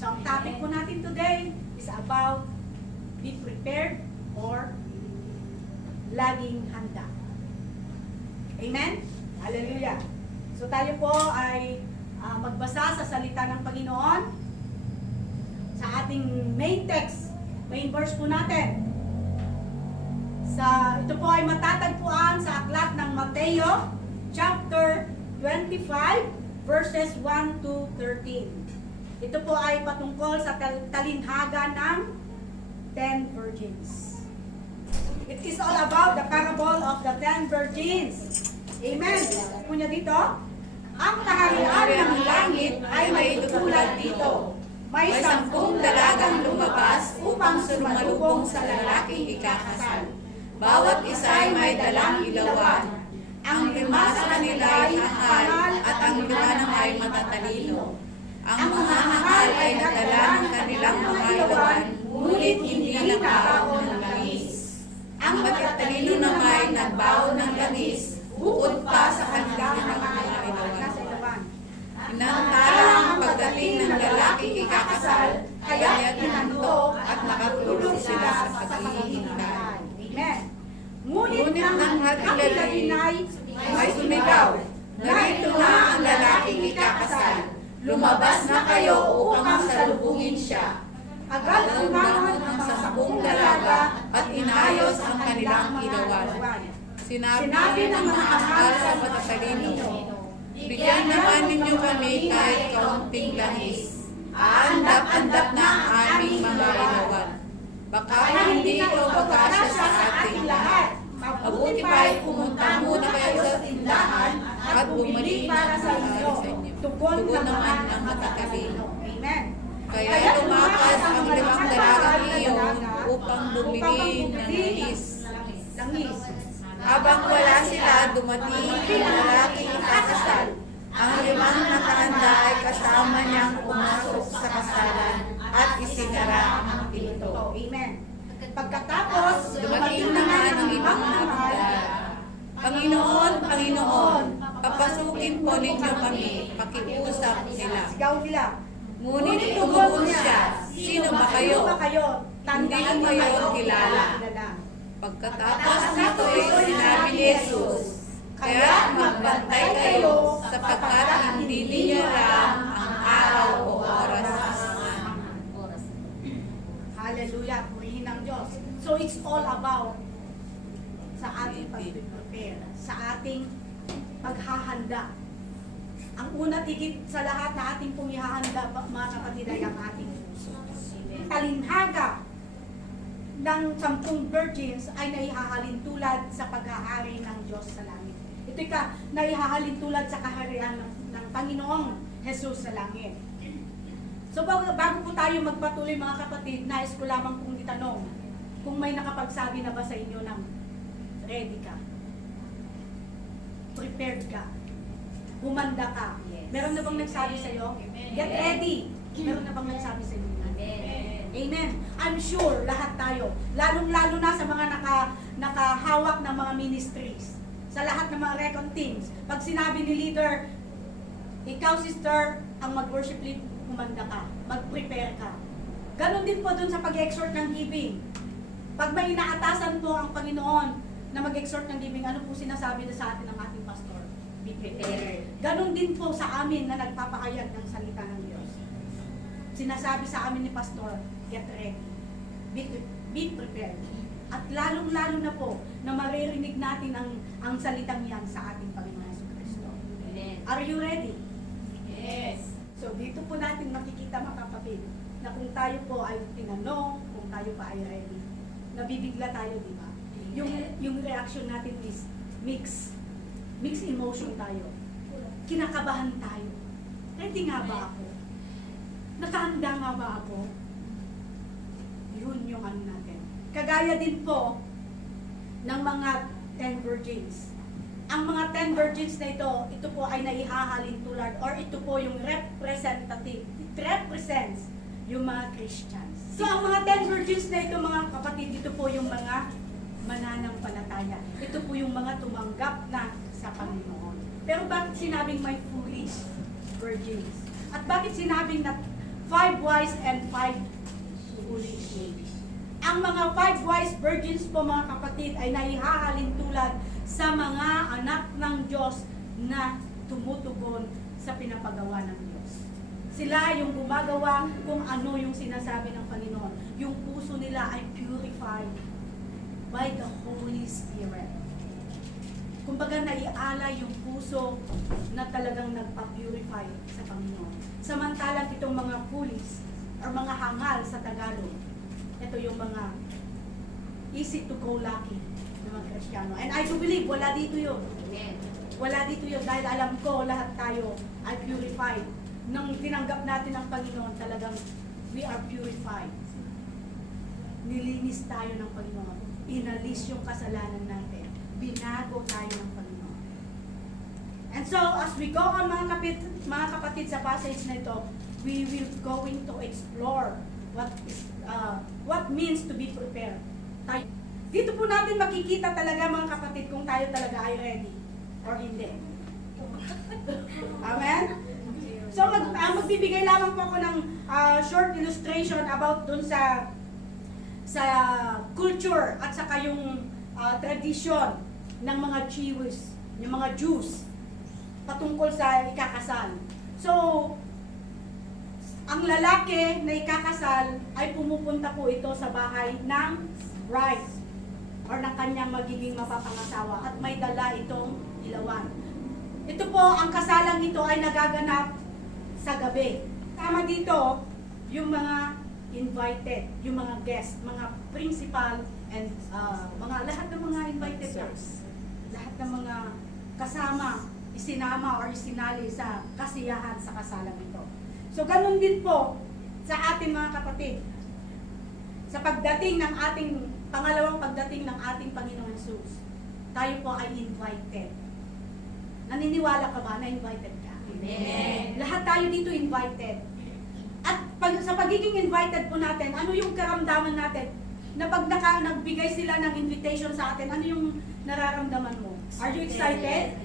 So, ang topic po natin today is about be prepared or laging handa. Amen? Hallelujah. So, tayo po ay magbasa sa salita ng Panginoon sa ating main text, main verse po natin. Ito po ay matatagpuan sa aklat ng Mateo, chapter 25, verses 1 to 13. Ito po ay patungkol sa talinhaga ng 10 virgins. It is all about the parable of the 10 virgins. Amen. Po niya dito, ang kaharian ng langit ay may tulad dito. May 10 dalagang lumabas upang sumalubong sa lalaking ikakasal. Bawat isa ay may dalang ilawan. Ang 5 sa kanila ay hangal at ang 5 naman ay matatalino. Ang mga hangal ay nagdala ng kanilang mga ilawan, ngunit hindi nagbaon ng langis. Ang matatalino naman ay nagbaon ng langis, bukod pa sa kanilang mga ilawan. Inantala ang pagdating ng lalaking ikakasal, kaya inantok at nakatulog sila sa paghihintay. Amen. Ngunit ang hatilalinay ay sumigaw, narito na ang lalaking ikakasal. Lumabas na kayo upang salubungin siya. Agad umangon ang 10 dalaga at inayos ang kanilang ilawan. Sinabi ng mga hangal sa matatalino, bigyan naman ninyo kami kahit kaunting langis. Aandap-andap na ang aming mga ilawan. Baka hindi ito magkasya sa ating lahat. Mabuti pa'y pumunta muna kayo sa tindahan at bumili para sa inyo. Tugon naman ng matatalino. Amen. Kaya lumakas ang 5 dalagang iyon upang bumili ng langis. Habang wala sila, dumating ang lalaking ikakasal. Ang 5 nakahanda ay kasama niyang pumasok sa kasalan at isinara ang pinto. Amen. Pagkatapos, dumating naman ang ibang nakahanda. Panginoon, Panginoon, papasukin po ninyo kami, pakiusap nila. Sigaw nila. Ngunit tugon siya, sino ba kayo? Hindi kayo kilala. Pagkatapos nito ay sinabi ni Jesus, kaya magbantay kayo sapagkat hindi ninyo alam ang araw o oras. Hallelujah, purihin ng Diyos. So it's all about sa ating pag-prepare, sa ating paghahanda. Ang una tigit sa lahat na ating pong ihahanda, mga kapatid, ay ang ating puso. Talinhaga ng 10 virgins ay naihahalin tulad sa paghahari ng Diyos sa langit. Ito ka, naihahalin tulad sa kaharian ng Panginoong Jesus sa langit. So bago po tayo magpatuloy mga kapatid, nais ko lamang pong itanong kung may nakapagsabi na ba sa inyo ng ready ka, prepared ka, humanda ka. Meron na bang nagsabi sa iyo? Get ready. Meron na bang nagsabi sa inyo? Amen. I'm sure lahat tayo, lalong-lalo na sa mga nakahawak ng mga ministries, sa lahat ng mga recon teams. Pag sinabi ni leader, ikaw sister, ang mag-worship lead, humanda ka, mag-prepare ka. Ganon din po dun sa pag-exhort ng giving. Pag may inaatasan po ang Panginoon na mag-exhort ng giving, ano po sinasabi na sa atin ng ating pastor? Be prepared. Ganon din po sa amin na nagpapahayag ng salita ng Diyos. Sinasabi sa amin ni pastor, get ready. Be prepared. At lalong-lalo na po na maririnig natin ang salitang yan sa ating Panginoon Jesucristo. Are you ready? Yes. So dito po natin makikita mga kapatid na kung tayo po ay tinanong, kung tayo pa ay ready, nabibigla tayo, di ba? Yung reaction natin is mixed emotion tayo. Kinakabahan tayo. Ready nga ba ako? Nakahanda nga ba ako? Yun yung ano natin. Kagaya din po ng mga 10 virgins. Ang mga 10 virgins na ito po ay naihahalin tulad or ito po yung representative. It represents yung mga Christians. So ang mga 10 virgins na ito mga kapatid, ito po yung mga mananampalataya. Ito po yung mga tumanggap na sa Panginoon. Pero bakit sinabing may foolish virgins? At bakit sinabing na 5 wise and 5 foolish. Ang mga 5 wise virgins po mga kapatid ay naihahalin tulad sa mga anak ng Diyos na tumutugon sa pinapagawa ng Diyos. Sila yung gumagawa kung ano yung sinasabi ng Panginoon. Yung puso nila ay purified by the Holy Spirit. Kumbaga naialay yung puso na talagang nagpa-purify sa Panginoon. Samantalang itong mga foolish or mga hangal sa Tagalog, ito yung mga easy to go lucky ng mga Kristiyano. And I do believe, wala dito yun. Wala dito yun dahil alam ko lahat tayo ay purified. Nung tinanggap natin ang Panginoon, talagang we are purified. Nilinis tayo ng Panginoon. Inalis yung kasalanan natin. Binago tayo ng Panginoon. And so, as we go on mga kapatid sa passage na ito, we will going to explore what means to be prepared. Dito po natin makikita talaga mga kapatid kung tayo talaga ay ready or hindi. Amen? So, magbibigay lamang po ako ng short illustration about dun sa culture at saka yung tradition ng mga Jews, yung mga Jews patungkol sa ikakasal. So, ang lalaki na ikakasal ay pumupunta po ito sa bahay ng bride or ng kanyang magiging mapapangasawa at may dala itong ilawan. Ito po, ang kasalang ito ay nagaganap sa gabi. Tama dito, yung mga invited, yung mga guest, mga principal, and mga lahat ng mga invited guests. Lahat ng mga kasama, isinama or isinali sa kasiyahan sa kasalang ito. So, ganun din po sa ating mga kapatid. Sa pagdating ng pangalawang pagdating ng ating Panginoon Jesus, tayo po ay invited. Naniniwala ka ba na invited ka? Amen. Lahat tayo dito invited. At sa pagiging invited po natin, ano yung karamdaman natin? Na pag nagbigay sila ng invitation sa atin, ano yung nararamdaman mo? Are you excited?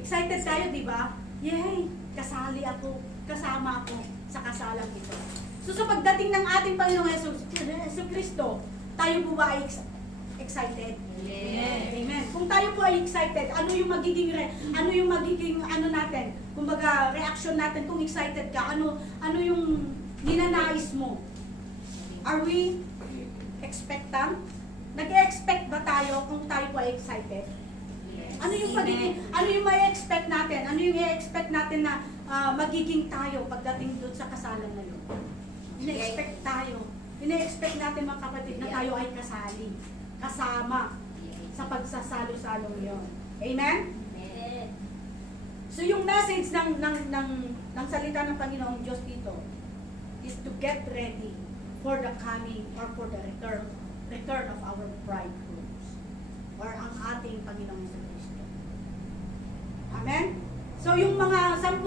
Excited tayo, di ba? Yay! Kasali ako, kasama ako sa kasalang ito. So sa pagdating ng ating Panginoong Jesus Kristo, tayo po ba ay excited? Amen. Kung tayo po ay excited, ano yung magiging natin? Kumbaga reaction natin kung excited ka, ano yung ninanais mo? Are we expectant? Nag-expect ba tayo kung tayo po ay excited? Ano yung mai-expect natin? Ano yung i-expect natin na magiging tayo pagdating doon sa kasalan na yun? Ina-expect tayo. Ina-expect natin mga kapatid na tayo ay kasali, kasama sa pagsasalo-salong yun. Amen? So yung message ng salita ng Panginoong Diyos dito is to get ready for the coming or for the return of our bridegrooms or ang ating Panginoong Kristo. Amen? So yung mga 10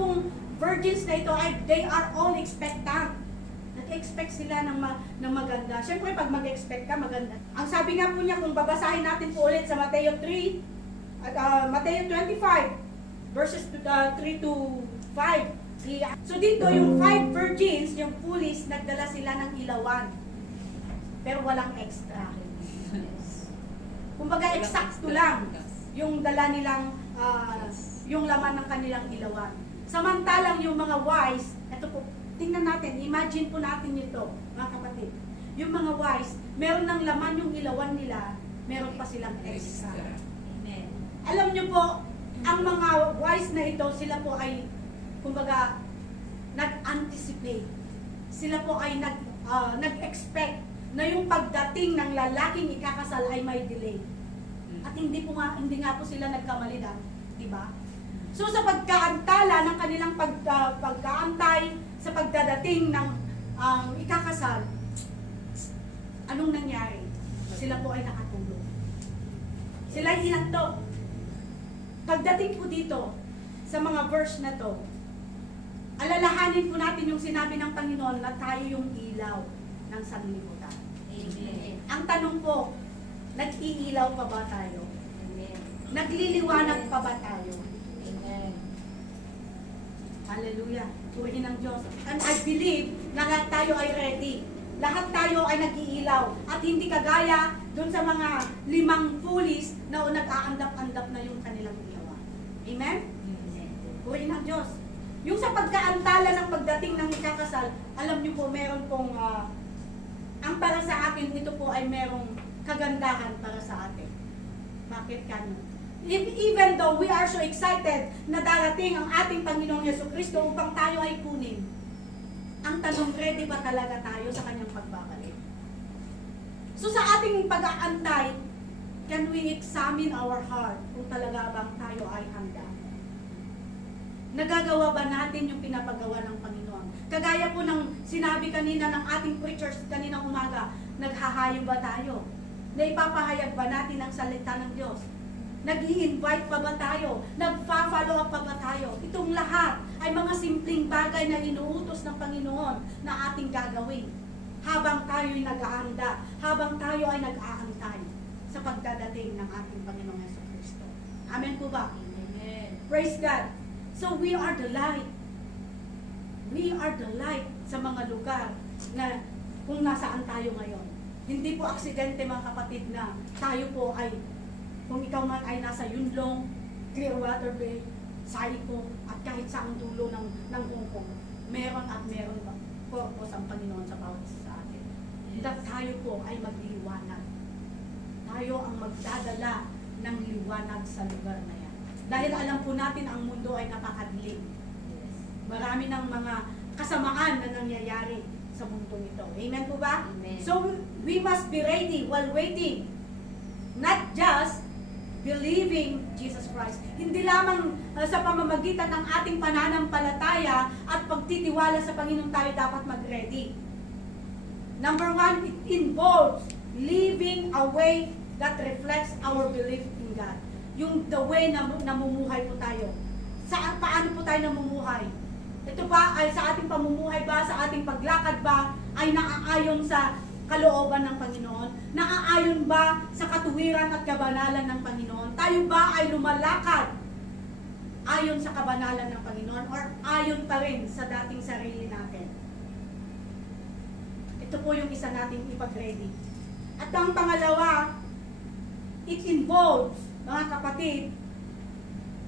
virgins na ito, they are all expectant. Nag-expect sila ng maganda. Siyempre, pag mag-expect ka, maganda. Ang sabi nga po niya, kung babasahin natin po ulit sa Mateo 3, Mateo 25, verses 3 to 5. So dito, yung 5 virgins, yung foolish, nagdala sila ng ilawan. Pero walang extra. Kumbaga, eksakto lang yung dala nilang yung laman ng kanilang ilawan. Samantalang yung mga wise, ito po, tingnan natin, imagine po natin ito, mga kapatid. Yung mga wise, meron ng laman yung ilawan nila, meron pa silang extra. Amen. Alam nyo po, ang mga wise na ito, sila po ay, kumbaga, nag-anticipate. Sila po ay nag-expect na yung pagdating ng lalaking ikakasal ay may delay. At hindi nga po sila nagkamali na, di ba? So sa pagkaantala ng kanilang pagkaantay sa pagdadating ng ikakasal, anong nangyari? Sila po ay nakatulog. Sila ay hinanto. Pagdating po dito sa mga verse na to, alalahanin po natin yung sinabi ng Panginoon na tayo yung ilaw ng sanlibutan. Amen. Ang tanong po, nag-iilaw pa ba tayo? Amen. Nagliliwanag pa ba tayo? Amen. Hallelujah. Purihin ng Diyos. And I believe na lahat tayo ay ready. Lahat tayo ay nag-iilaw. At hindi kagaya dun sa mga 5 pulis na nag-aandap-andap na yung kanilang ilaw. Amen? Purihin ang Diyos. Yung sa pagkaantala ng pagdating ng ikakasal, alam niyo po, meron pong, ang para sa akin, ito po ay merong kagandahan para sa atin. Bakit kano? Even though we are so excited na darating ang ating Panginoong Yesukristo upang tayo ay kunin, ang tanong, ready ba talaga tayo sa kanyang pagbabalik? So sa ating pag-aantay, can we examine our heart kung talaga bang tayo ay handa? Nagagawa ba natin yung pinapagawa ng Panginoon? Kagaya po ng sinabi kanina ng ating preachers kaninang umaga, naghahayo ba tayo? Naipapahayag ba natin ang salita ng Diyos? Nag-i-invite pa ba tayo? Nagpa-follow up pa ba tayo? Itong lahat ay mga simpleng bagay na inuutos ng Panginoon na ating gagawin habang tayo'y nag-aanda, habang tayo ay nag-aantay sa pagdadating ng ating Panginoong Yesukristo. Amen po ba? Amen. Praise God. So we are the light. We are the light sa mga lugar na kung nasaan tayo ngayon. Hindi po aksidente mga kapatid na tayo po ay, kung ikaw man ay nasa Yunlong, Clearwater Bay, Saico, at kahit saang dulo ng Hong Kong, meron at meron ba purpose ang Panginoon sa bawat isa sa atin. That tayo po ay magliwanag. Tayo ang magdadala ng liwanag sa lugar na yan. Dahil alam po natin ang mundo ay napakadilim. Marami ng mga kasamaan na nangyayari sa mundo nito. Amen po ba? Amen. So we must be ready while waiting. Not just believing Jesus Christ. Hindi lamang sa pamamagitan ng ating pananampalataya at pagtitiwala sa Panginoon tayo dapat mag-ready. Number 1, it involves living a way that reflects our belief in God. Yung the way na namumuhay po tayo. Paano po tayo namumuhay? Ito ba ay sa ating pamumuhay ba, sa ating paglakad ba, ay naaayon sa kalooban ng Panginoon? Naaayon ba sa katuwiran at kabanalan ng Panginoon? Tayo ba ay lumalakad ayon sa kabanalan ng Panginoon or ayon pa rin sa dating sarili natin? Ito po yung isa nating ipag-ready. At ang pangalawa, it involves, mga kapatid,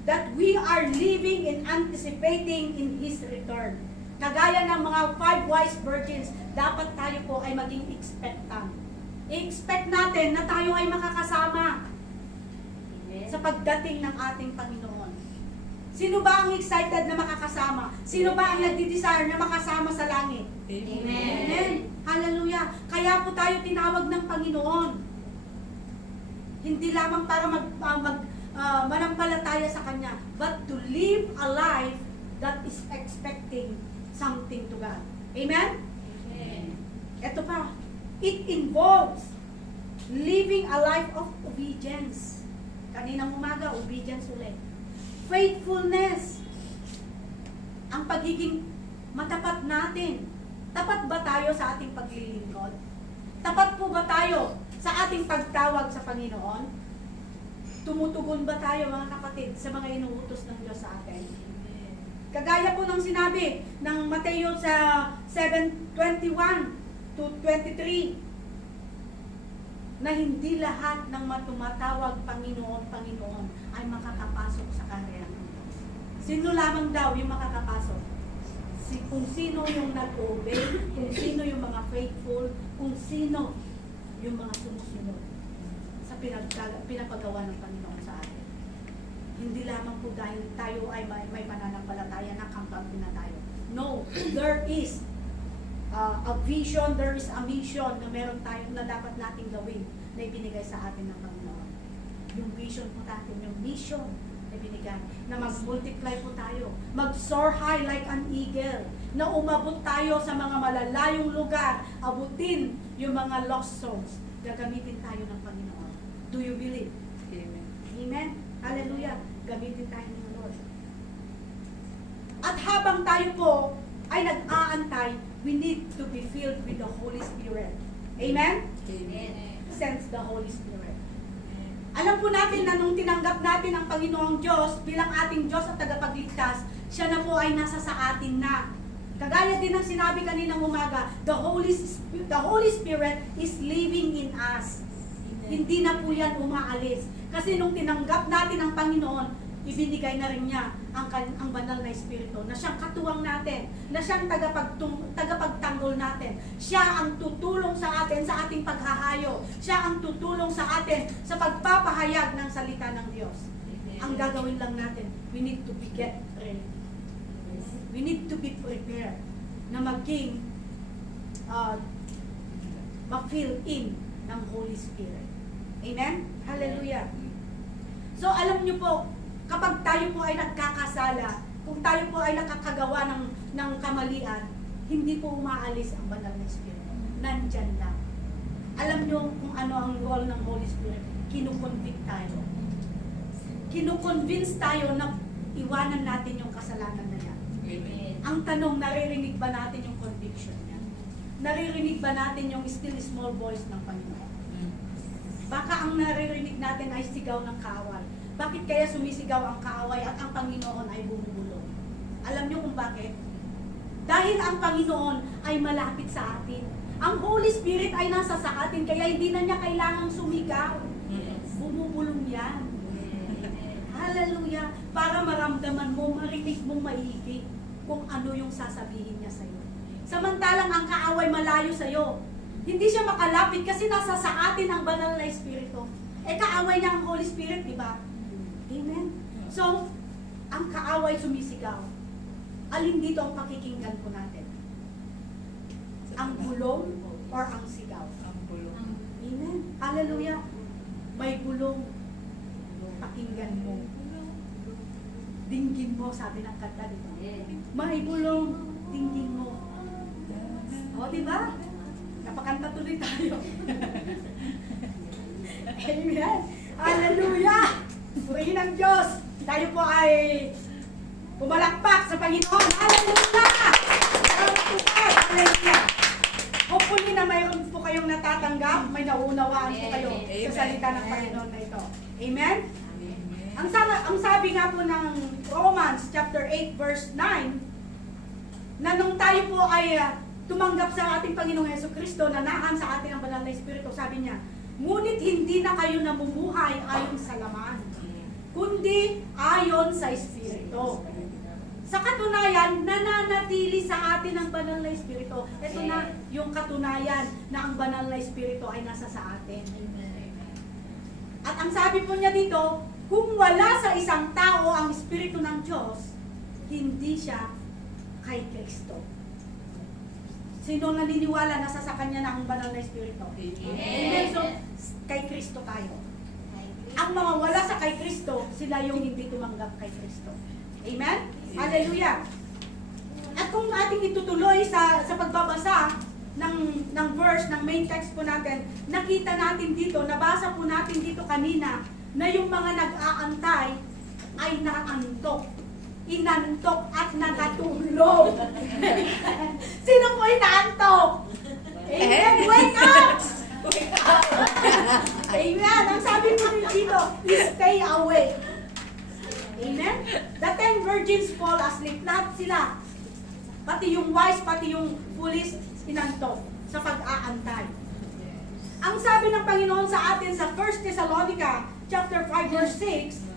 that we are living and anticipating in His return. Kagaya ng mga 5 wise virgins, dapat tayo po ay maging expectant. I-expect natin na tayo ay makakasama Amen. sa pagdating ng ating Panginoon. Sino ba ang excited na makakasama? Sino ba ang nagdi-desire na makasama sa langit? Amen. Amen. Hallelujah. Kaya po tayo tinawag ng Panginoon. Hindi lamang para manampalataya sa Kanya, but to live a life that is expecting something to God. Amen? Amen. Ito pa, it involves living a life of obedience. Kaninang umaga, obedience ulit. Faithfulness. Ang pagiging matapat natin. Tapat ba tayo sa ating paglilingkod? Tapat po ba tayo sa ating pagtawag sa Panginoon? Tumutugon ba tayo, mga kapatid, sa mga inuutos ng Diyos sa atin? Kagaya po ng sinabi ng Mateo sa 7:21 to 23, na hindi lahat ng matumatawag Panginoon, Panginoon ay makakapasok sa kaharian ng Diyos. Sino lamang daw yung makakapasok? Kung sino yung nag-obey, kung sino yung mga faithful, kung sino yung mga sumusunod sa pinapagawa ng Panginoon sa atin. Hindi lamang po dahil tayo ay may pananampalataya na kampante na tayo. No, there is a vision, there is a mission na meron tayo na dapat nating gawin na ibinigay sa atin ng Panginoon. Yung vision po natin, yung mission na ibinigay, na mag-multiply po tayo, mag-soar high like an eagle, na umabot tayo sa mga malalayong lugar, abutin yung mga lost souls, gagamitin tayo ng Panginoon. Do you believe? Amen. Amen? Hallelujah. Gamitin tayo ng Lord. At habang tayo po ay nag-aantay, we need to be filled with the Holy Spirit. Amen? Amen. Sense the Holy Spirit. Alam po natin na nung tinanggap natin ang Panginoong Diyos bilang ating Diyos at tagapagligtas, siya na po ay nasa sa atin na. Kagaya din ng sinabi kaninang umaga, the Holy Spirit is living in us. Hindi na po yan umaalis. Kasi nung tinanggap natin ang Panginoon, ibinigay na rin niya ang banal na Espiritu na siyang katuwang natin, na siyang tagapagtanggol natin. Siya ang tutulong sa atin sa ating paghahayo. Siya ang tutulong sa atin sa pagpapahayag ng salita ng Diyos. Ang gagawin lang natin, we need to be get ready. We need to be prepared na maging ma-fill in ng Holy Spirit. Amen? Hallelujah. So alam niyo po, kapag tayo po ay nagkakasala, kung tayo po ay nakakagawa ng kamalian, hindi po umaalis ang banal na Espiritu. Nandyan lang. Alam niyo kung ano ang role ng Holy Spirit. Kinukonvict tayo. Kinukonvince tayo na iwanan natin yung kasalanan na yan. Amen. Ang tanong, naririnig ba natin yung conviction niya? Naririnig ba natin yung still small voice ng Panginoon? Baka ang naririnig natin ay sigaw ng kaaway. Bakit kaya sumisigaw ang kaaway at ang Panginoon ay bumubulong? Alam niyo kung bakit? Dahil ang Panginoon ay malapit sa atin. Ang Holy Spirit ay nasa sa atin, kaya hindi na niya kailangang sumigaw. Bumubulong yan. Hallelujah! Para maramdaman mo, marinig mong maigi kung ano yung sasabihin niya sa'yo. Samantalang ang kaaway malayo sa'yo. Hindi siya makalapit kasi nasa sa atin ang banal na Espiritu. Kaaway niya ang Holy Spirit, di ba? Amen? So, ang kaaway sumisigaw. Alin dito ang pakikinggan po natin? Ang bulong or ang sigaw? Ang bulong. Amen? Hallelujah! May bulong. Pakinggan mo. Dinggin mo, sabi ng kanta, di ba? May bulong, dinggin mo. O, di ba? Napakanta tuloy tayo. Amen. Hallelujah! Purihin ang Diyos. Tayo po ay pumalakpak sa Panginoon. Hallelujah! Hallelujah! Hopefully na mayroon po kayong natatanggap, may naunawaan po kayo sa salita ng Panginoon na ito. Amen? Ang sabi nga po ng Romans chapter 8 verse 9, na nung tayo po ay tumanggap sa ating Panginoong Jesucristo, na naan sa atin ang banal na Espiritu, sabi niya, ngunit hindi na kayo namumuhay ayon sa laman, kundi ayon sa Espiritu. Sa katunayan, nananatili sa atin ang banal na Espiritu. Ito na yung katunayan na ang banal na Espiritu ay nasa sa atin. At ang sabi po niya dito, kung wala sa isang tao ang Espiritu ng Diyos, hindi siya kay Kristo. Sino naniniwala na sa kanya na ang banal na Espiritu? Amen. So, kay Kristo tayo. Ang mga wala sa kay Kristo, sila yung hindi tumanggap kay Kristo. Amen? Hallelujah! At kung ating itutuloy sa pagbabasa ng verse, ng main text po natin, nakita natin dito, nabasa po natin dito kanina, na yung mga nag-aantay ay naantok. Inantok at nakatulog. Sino po inaantok? Amen! Wake up! Amen! Ang sabi po dito, stay awake. Amen? The 10 virgins fall asleep. Lahat sila. Pati yung wise, pati yung foolish, inantok sa pag-aantay. Ang sabi ng Panginoon sa atin sa 1 Thessalonica chapter 5 verse 6,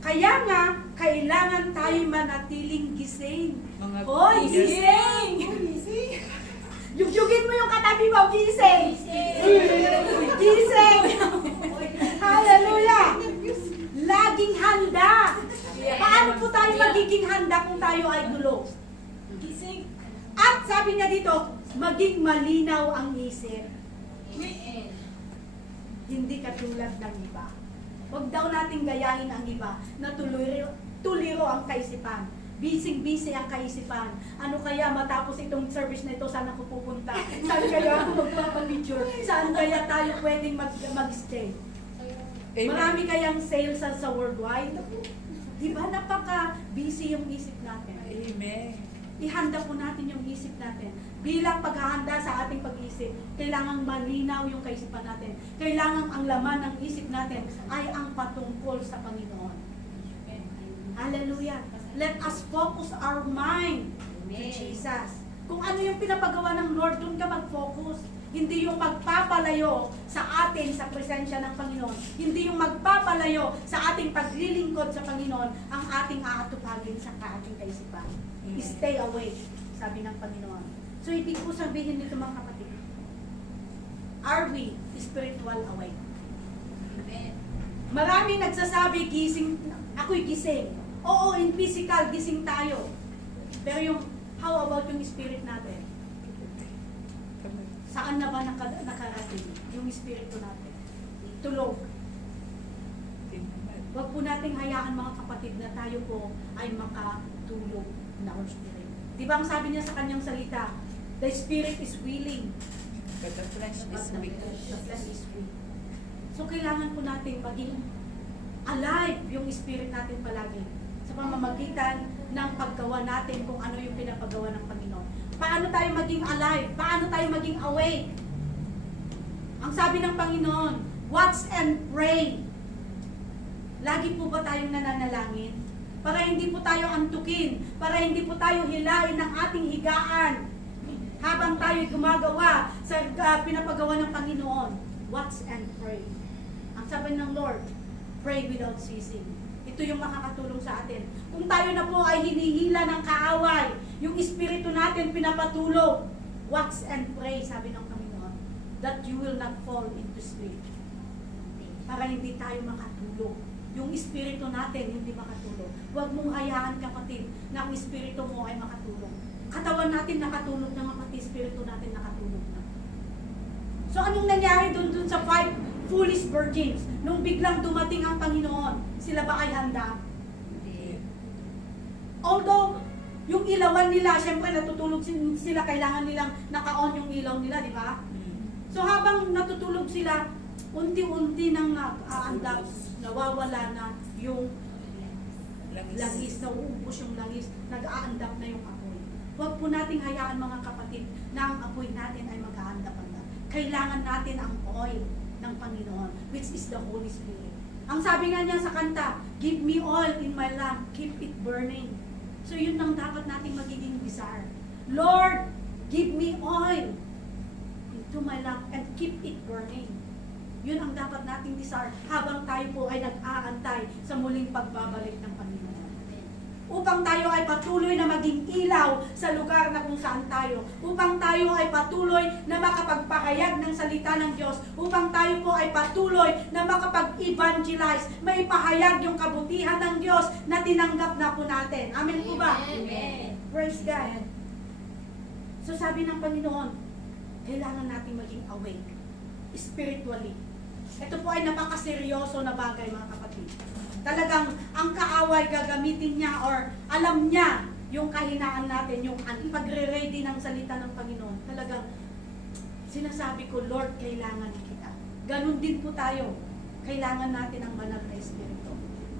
kaya nga, kailangan tayo manatiling gising. Hoy, gising! Yugyugin mo yung katabi mo, gising! Gising! Hallelujah! Laging handa! Paano po tayo magiging handa kung tayo ay gulo? Gising! At sabi niya dito, maging malinaw ang isip. Hindi katulad ng iba. Huwag daw nating gayahin ang iba na tuliro ang kaisipan. Bising-busy ang kaisipan. Ano kaya matapos itong service na ito, saan ako pupunta? Saan kaya ako magpapapicture? Saan kaya tayo pwedeng mag-stay? Marami kayang sales sa worldwide. Diba napaka-busy yung isip natin? Amen. Ihanda po natin yung isip natin. Bilang paghahanda sa ating pag-isip, kailangang malinaw yung kaisipan natin. Kailangang ang laman ng isip natin ay ang patungkol sa Panginoon. Hallelujah. Let us focus our mind Amen. Jesus. Kung ano yung pinapagawa ng Lord, doon ka mag-focus. Hindi yung magpapalayo sa atin sa presensya ng Panginoon. Hindi yung magpapalayo sa ating paglilingkod sa Panginoon ang ating aatupagin sa ating kaisipan. Stay away, sabi ng Panginoon. So, ibig po sabihin nito mga kapatid, are we spiritual awake? Amen. Maraming nagsasabi, gising, ako'y gising. Oo, in physical, gising tayo. Pero yung, how about yung spirit natin? Saan na ba nakarating yung espiritu natin? Tulog. Huwag po nating hayaan mga kapatid na tayo po ay makatulog na our spirit. Di ba ang sabi niya sa kanyang salita, the spirit is willing, But the flesh is weak. the flesh is weak. So kailangan po natin maging alive yung spirit natin palagi sa pamamagitan ng paggawa natin kung ano yung pinapagawa ng Panginoon. Paano tayo maging alive? Paano tayo maging awake? Ang sabi ng Panginoon, watch and pray. Lagi po ba tayong nananalangin? Para hindi po tayo antukin, para hindi po tayo hilain ng ating higaan habang tayo gumagawa sa pinapagawa ng Panginoon. Watch and pray. Ang sabi ng Lord, pray without ceasing. Ito yung makakatulong sa atin. Kung tayo na po ay hinihila ng kaaway, yung espiritu natin pinapatulog, watch and pray, sabi ng Panginoon, that you will not fall into sleep. Para hindi tayo makatulog. Yung espiritu natin hindi makatulog. Huwag mong hayaan, kapatid, na ang espiritu mo ay makatulog. Katawan natin nakatulog na, kapatid, espiritu natin nakatulog na. So anong nangyari dun sa 5 foolish virgins? Nung biglang dumating ang Panginoon, sila ba ay handa? Hindi. Although, yung ilawan nila, syempre natutulog sila, kailangan nilang naka-on yung ilaw nila, di ba? So habang natutulog sila, unti-unti nang nag-aandap, nawawala na yung langis, nauubos yung langis, nag-aandap na yung apoy. Huwag po nating hayaan mga kapatid na ang apoy natin ay mag-aandap-andap. Kailangan natin ang oil ng Panginoon, which is the Holy Spirit. Ang sabi nga niya sa kanta, give me oil in my lamp, keep it burning. So yun ang dapat nating magiging desire. Lord, give me oil into my lamp and keep it burning. Yun ang dapat nating desire habang tayo po ay nag-aantay sa muling pagbabalik ng Panginoon. Upang tayo ay patuloy na maging ilaw sa lugar na kung saan tayo. Upang tayo ay patuloy na makapagpahayag ng salita ng Diyos. Upang tayo po ay patuloy na makapag-evangelize, maipahayag yung kabutihan ng Diyos na tinanggap na po natin. Amen po ba? Amen. Praise God. So sabi ng Panginoon, kailangan natin maging awake spiritually. Ito po ay napakaseryoso na bagay, mga kapatid. Talagang ang kaaway gagamitin niya or alam niya yung kahinaan natin, yung pagre-ready ng salita ng Panginoon. Talagang sinasabi ko, Lord, kailangan kita. Ganon din po tayo. Kailangan natin ang banal na espiritu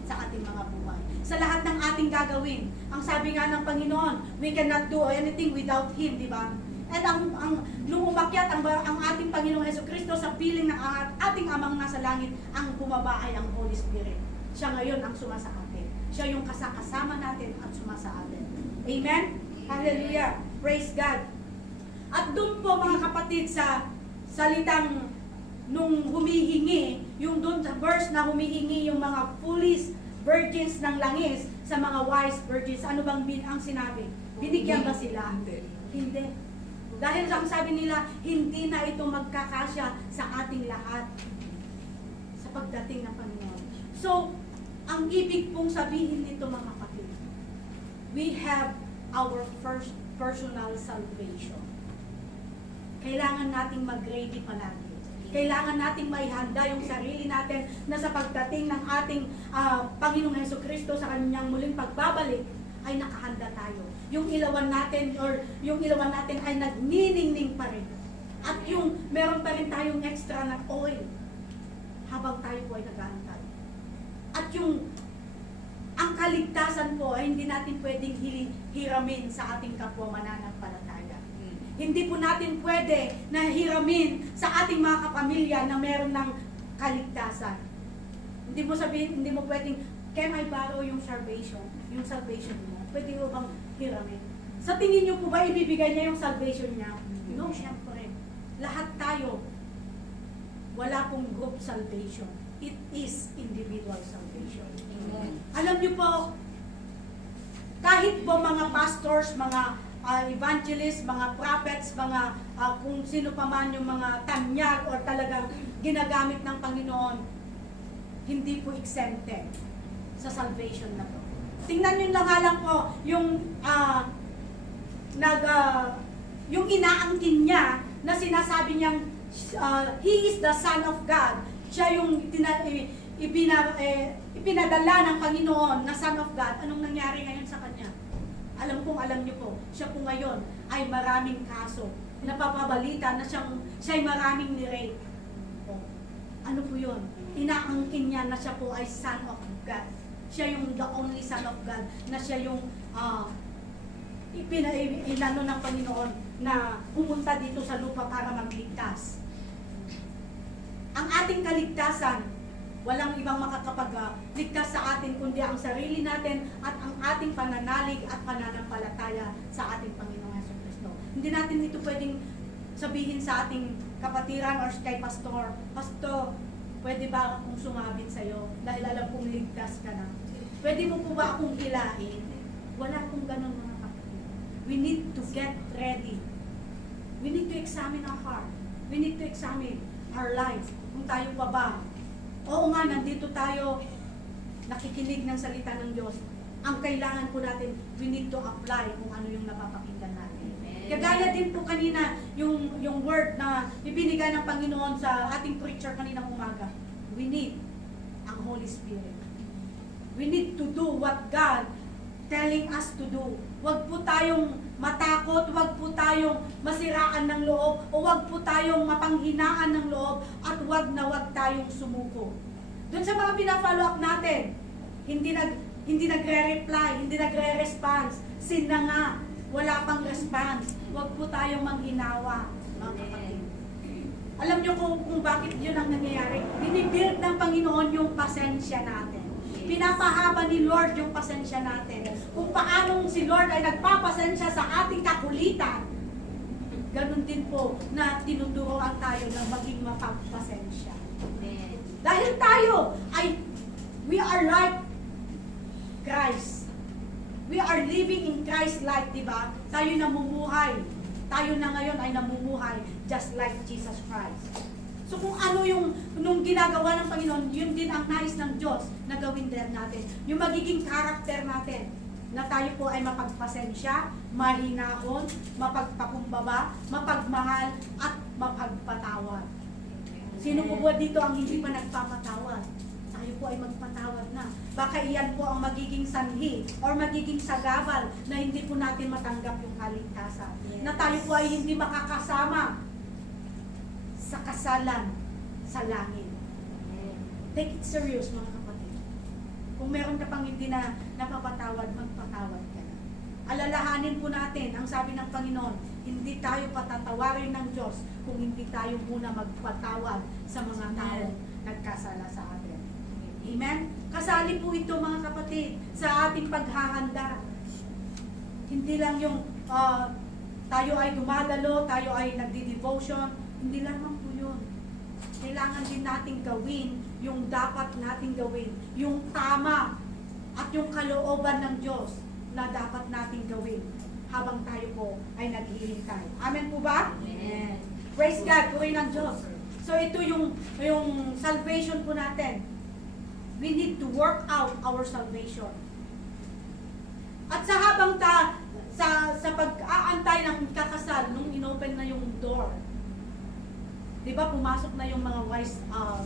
sa ating mga buhay. Sa lahat ng ating gagawin, ang sabi nga ng Panginoon, we cannot do anything without Him, di ba? At nung umakyat ang ating Panginoong Hesukristo sa piling ng ating Amang nasa langit, ang bumaba ay ang Holy Spirit. Siya ngayon ang sumasa atin. Siya yung kasama natin at sumasa atin. Amen? Hallelujah. Praise God. At doon po mga kapatid sa salitang nung humihingi, yung doon sa verse na humihingi yung mga foolish virgins ng langis sa mga wise virgins, ano bang ang sinabi? Binigyan ba sila? Hindi. Dahil ang sabi nila, hindi na ito magkakasya sa ating lahat sa pagdating ng Panginoon. So, ang ibig pong sabihin nito mga kapatid, we have our first personal salvation. Kailangan nating mag-ready palagi. Kailangan nating maihanda yung sarili natin na sa pagdating ng ating Panginoong Hesukristo sa kanyang muling pagbabalik, ay nakahanda tayo. Yung ilawan natin ay nagniningning pa rin. At yung meron pa rin tayong extra na oil habang tayo po ay nag-aantay. At yung ang kaligtasan po ay hindi natin pwedeng hiramin sa ating kapwa mananampalataya. Hindi po natin pwede na hiramin sa ating mga kapamilya na meron ng kaligtasan. Hindi mo pwedeng, can I borrow yung salvation mo? Pwede mo bang hiramin? Sa tingin niyo po ba ibibigay niya yung salvation niya? No, syempre. Lahat tayo, wala pong group salvation. It is individual salvation. Amen. Alam niyo po, kahit po mga pastors, mga evangelists, mga prophets, mga kung sino pa man yung mga tanyag or talagang ginagamit ng Panginoon, hindi po exempted sa salvation na to. Tingnan nyo lang po yung yung inaangkin niya na sinasabi niyang He is the Son of God. Siya yung ipinadala ng Panginoon na Son of God. Anong nangyari ngayon sa kanya? Alam niyo po, siya po ngayon ay maraming kaso. Napapabalita na siya'y maraming nirape. Ano po yun? Inaangkin niya na siya po ay Son of God. Siya yung the only Son of God, na siya yung inano ng Panginoon na pumunta dito sa lupa para magligtas. Ang ating kaligtasan, walang ibang makakapagligtas sa atin kundi ang sarili natin at ang ating pananalig at pananampalataya sa ating Panginoong Jesucristo. Hindi natin ito pwedeng sabihin sa ating kapatiran or kay pastor, Pastor, pwede ba akong sumabit sa'yo dahil alam kong ligtas ka na? Pwede mo po ba akong hilahin? Wala pong ganun mga kapatid. We need to get ready. We need to examine our heart. We need to examine our lives. Kung tayo pa ba? Oo nga, nandito tayo nakikinig ng salita ng Diyos. Ang kailangan po natin, we need to apply kung ano yung napapakinggan natin. Kagaya din po kanina, yung word na ibinigay ng Panginoon sa ating preacher kaninang umaga. We need ang Holy Spirit. We need to do what God telling us to do. Huwag po tayong matakot, huwag po tayong masiraan ng loob, o huwag po tayong mapanghinaan ng loob, at huwag tayong sumuko. Doon sa mga pina-follow up natin, hindi nagre-reply, hindi nagre-response, sin na nga, wala pang response. Huwag po tayong manghinawa, mga kapatid. Alam niyo kung bakit yun ang nangyayari? Binibuild ng Panginoon yung pasensya natin. Pinapahaba ni Lord yung pasensya natin. Kung paanong si Lord ay nagpapasensya sa ating kakulitan, ganun din po na tinuturoan tayo ng maging mapagpasensya. Amen. Dahil tayo we are like Christ. We are living in Christ life, di ba? Tayo namumuhay. Tayo na ngayon ay namumuhay just like Jesus Christ. So kung ano nung ginagawa ng Panginoon, yun din ang nais ng Diyos na gawin din natin. Yung magiging karakter natin, na tayo po ay mapagpasensya, mahinahon, mapagpakumbaba, mapagmahal, at mapagpatawad. Sino po ba dito ang hindi pa nagpapatawad? Tayo po ay magpatawad na. Baka iyan po ang magiging sanhi or magiging sagabal na hindi po natin matanggap yung kaligtasan. Yes. Na tayo po ay hindi makakasama sa kasalan sa langit. Take it serious, mga kapatid. Kung meron ka pang hindi na napapatawad, magpatawad ka na. Alalahanin po natin, ang sabi ng Panginoon, hindi tayo patatawarin ng Diyos kung hindi tayo muna magpatawad sa mga tao nagkasala sa atin. Amen? Kasali po ito, mga kapatid, sa ating paghahanda. Hindi lang yung tayo ay dumadalo, tayo ay nagdi-devotion, hindi lamang po yun. Kailangan din nating gawin yung dapat nating gawin, yung tama at yung kalooban ng Diyos na dapat nating gawin habang tayo po ay naghihintay. Amen po ba? Amen. Praise God, puri ng Diyos. So ito yung salvation po natin. We need to work out our salvation. At sa habang sa pag-aantay ng kakasal, nung inopen na yung door, di ba pumasok na yung mga wise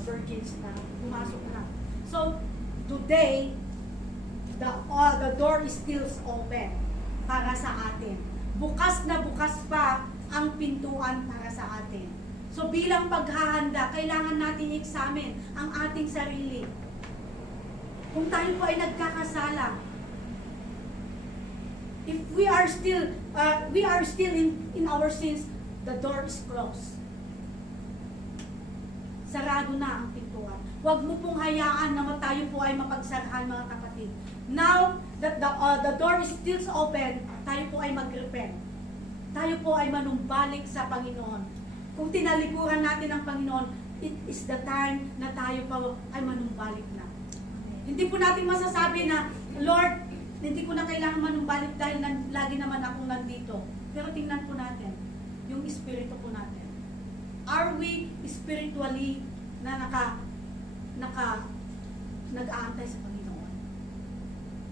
virgins na, pumasok na. So, today, the door is still open para sa atin. Bukas na bukas pa ang pintuan para sa atin. So, bilang paghahanda, kailangan natin i-examine ang ating sarili. Kung tayo po ay nagkakasala, if we are still in our sins, the door is closed. Sarado na ang pintuan. Huwag mo pong hayaan na tayo po ay mapagsarahan, mga kapatid. Now that the door is still open, tayo po ay mag-repent. Tayo po ay manumbalik sa Panginoon. Kung tinalikuran natin ang Panginoon, it is the time na tayo pa ay manumbalik na. Hindi po natin masasabi na, Lord, hindi ko na kailangan manumbalik dahil lagi naman akong nandito. Pero tingnan po natin, yung espiritu po natin. Are we spiritually na nag-aantay sa Panginoon?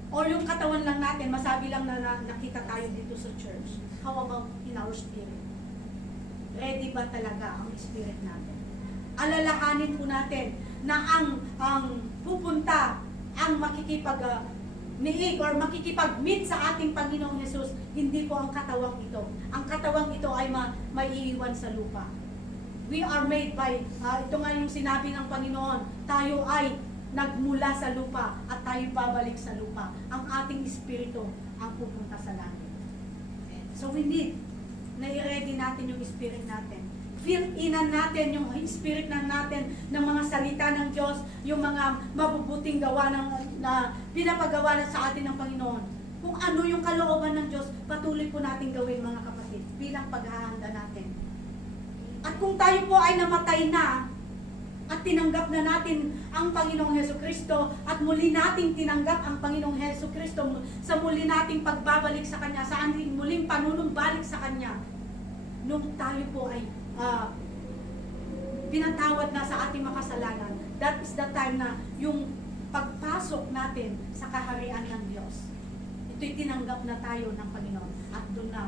O yung katawan lang natin, masabi lang na nakita tayo dito sa church. How about in our spirit? Ready ba talaga ang spirit natin? Alalahanin po natin na ang pupunta, ang makikipag-niig or makikipag-meet sa ating Panginoong Jesus, hindi po ang katawang ito. Ang katawang ito ay maiiwan sa lupa. We are made by, ito nga yung sinabi ng Panginoon, tayo ay nagmula sa lupa at tayo babalik sa lupa. Ang ating espiritu ang pupunta sa langit. So we need na i-ready natin yung spirit natin. Fill-inan natin yung spirit natin ng mga salita ng Diyos, yung mga mabubuting gawa na pinapagawa na sa atin ng Panginoon. Kung ano yung kalooban ng Diyos, patuloy po natin gawin mga kapatid, bilang paghahanda natin. At kung tayo po ay namatay na, at tinanggap na natin ang Panginoong Hesukristo, at muli nating tinanggap ang Panginoong Hesukristo sa muli nating pagbabalik sa Kanya, sa ating muling panunumbalik sa Kanya, nung tayo po ay pinatawad na sa ating makasalanan, that is the time na yung pagpasok natin sa kaharian ng Diyos. Ito'y tinanggap na tayo ng Panginoon at doon na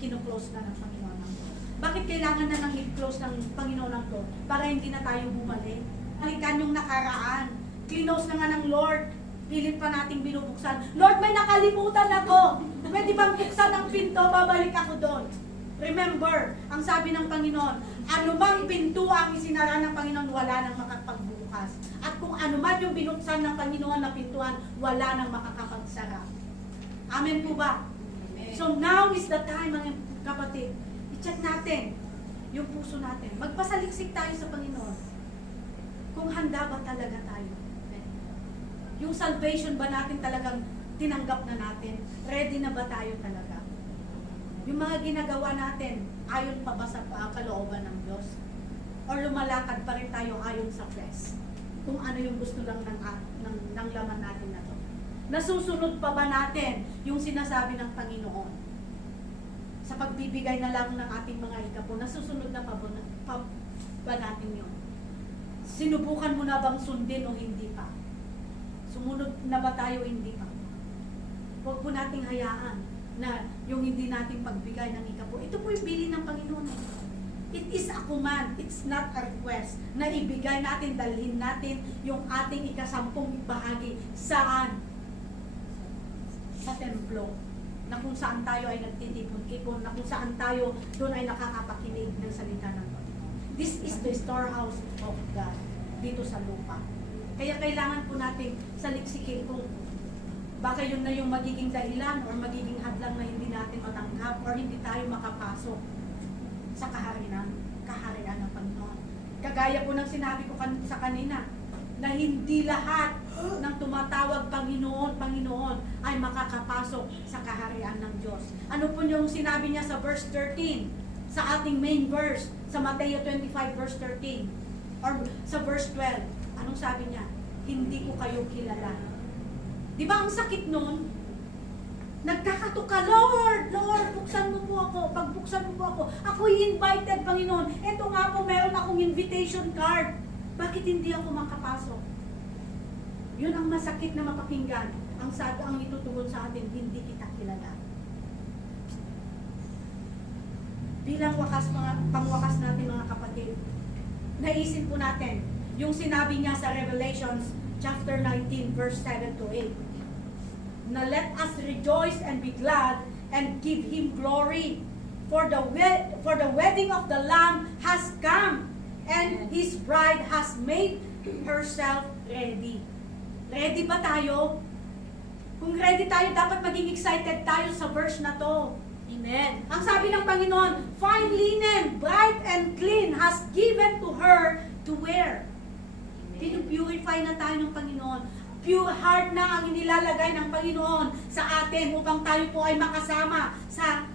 kinuklose na ng Panginoon ang door. Bakit kailangan na nang i-close ng Panginoon ang door? Para hindi na tayo bumalik. Balikan yung nakaraan. Close na nga ng Lord. Pilit pa nating binubuksan. Lord, may nakalimutan ako. Pwede bang buksan ang pinto? Babalik ako doon. Remember, ang sabi ng Panginoon, anumang pinto ang isinara ng Panginoon, wala nang makapagbukas. At kung anuman yung binuksan ng Panginoon na pintuan, wala nang makakapagsara. Amen po ba? Amen. So now is the time, mga kapatid. I-check natin yung puso natin. Magpasaliksik tayo sa Panginoon. Kung handa ba talaga tayo? Yung salvation ba natin talagang tinanggap na natin? Ready na ba tayo talaga? Yung mga ginagawa natin, ayon pa ba sa kalooban ng Diyos? Or lumalakad pa rin tayo ayon sa flesh? Kung ano yung gusto lang ng laman natin na to. Nasusunod pa ba natin yung sinasabi ng Panginoon? Sa pagbibigay na lang ng ating mga ikapo, nasusunod na pa ba natin yun? Sinubukan mo na bang sundin o hindi pa? Sumunod na ba tayo o hindi pa? Huwag po nating hayaan na yung hindi natin pagbigay ng ikapo. Ito po yung bilin ng Panginoon. It is a command, it's not a request, na ibigay natin, dalhin natin yung ating ikasampung bahagi. Saan? Sa templo. Na kung saan tayo ay nagtitipon-kipon, na kung saan tayo doon ay nakakapakinig ng salita ng Panginoon. This is the storehouse of God dito sa lupa. Kaya kailangan po natin saliksikin kung baka yun na yung magiging dahilan or magiging hadlang na hindi natin matanggap or hindi tayo makapasok sa kaharian ng Panginoon. Kagaya po ng sinabi ko sa kanina, na hindi lahat ng tumatawag Panginoon ay makakapasok sa kaharian ng Diyos. Ano po yung sinabi niya sa verse 13? Sa ating main verse, sa Mateo 25 verse 13 or sa verse 12. Anong sabi niya? Hindi ko kayo kilala. Di ba ang sakit nun? Nagkakatuka, Lord, buksan mo po ako. Pagbuksan mo po ako, ako'y invited, Panginoon. Eto nga po, meron akong invitation card. Bakit hindi ako makapasok? Yun ang masakit na mapakinggan. Ang sabi, ang itutugon sa atin, hindi kita kilala. Bilang pangwakas natin mga kapatid, naisip po natin, yung sinabi niya sa Revelations, chapter 19, verse 7 to 8. Now let us rejoice and be glad and give Him glory. For the wedding of the Lamb has come, and His bride has made herself ready. Ready ba tayo? Kung ready tayo, dapat maging excited tayo sa verse na to. Amen. Ang sabi ng Panginoon, fine linen, bright and clean, has given to her to wear. Pinupurify na tayo ng Panginoon. Pure heart na ang inilalagay ng Panginoon sa atin upang tayo po ay makasama sa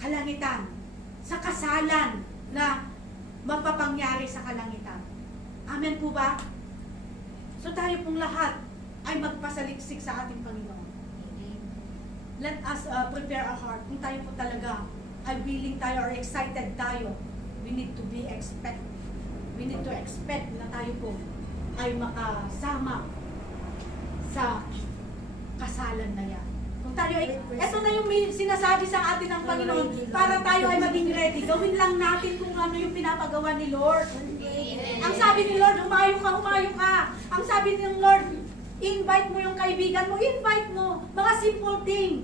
kalangitan, sa kasalan na mapapangyari sa kalangitan. Amen po ba? So tayo pong lahat ay magpasaliksik sa ating Panginoon. Let us prepare our heart. Kung tayo po talaga ay willing tayo or excited tayo, we need to be expect. We need to expect na tayo po ay makasama sa kasalan na yan. Kung tayo ay, eto na yung sinasabi sa atin ng Panginoon para tayo ay maging ready. Gawin lang natin kung ano yung pinapagawa ni Lord. Ang sabi ni Lord, humayo ka. Ang sabi ng Lord, invite mo yung kaibigan mo, invite mo. Mga simple things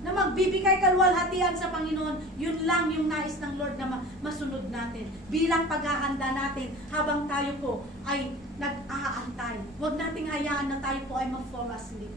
na magbibigay kalwalhatian sa Panginoon, yun lang yung nais ng Lord na masunod natin. Bilang paghahanda natin habang tayo po ay nag-aantay. Huwag nating hayaan na tayo po ay ma-fall asleep.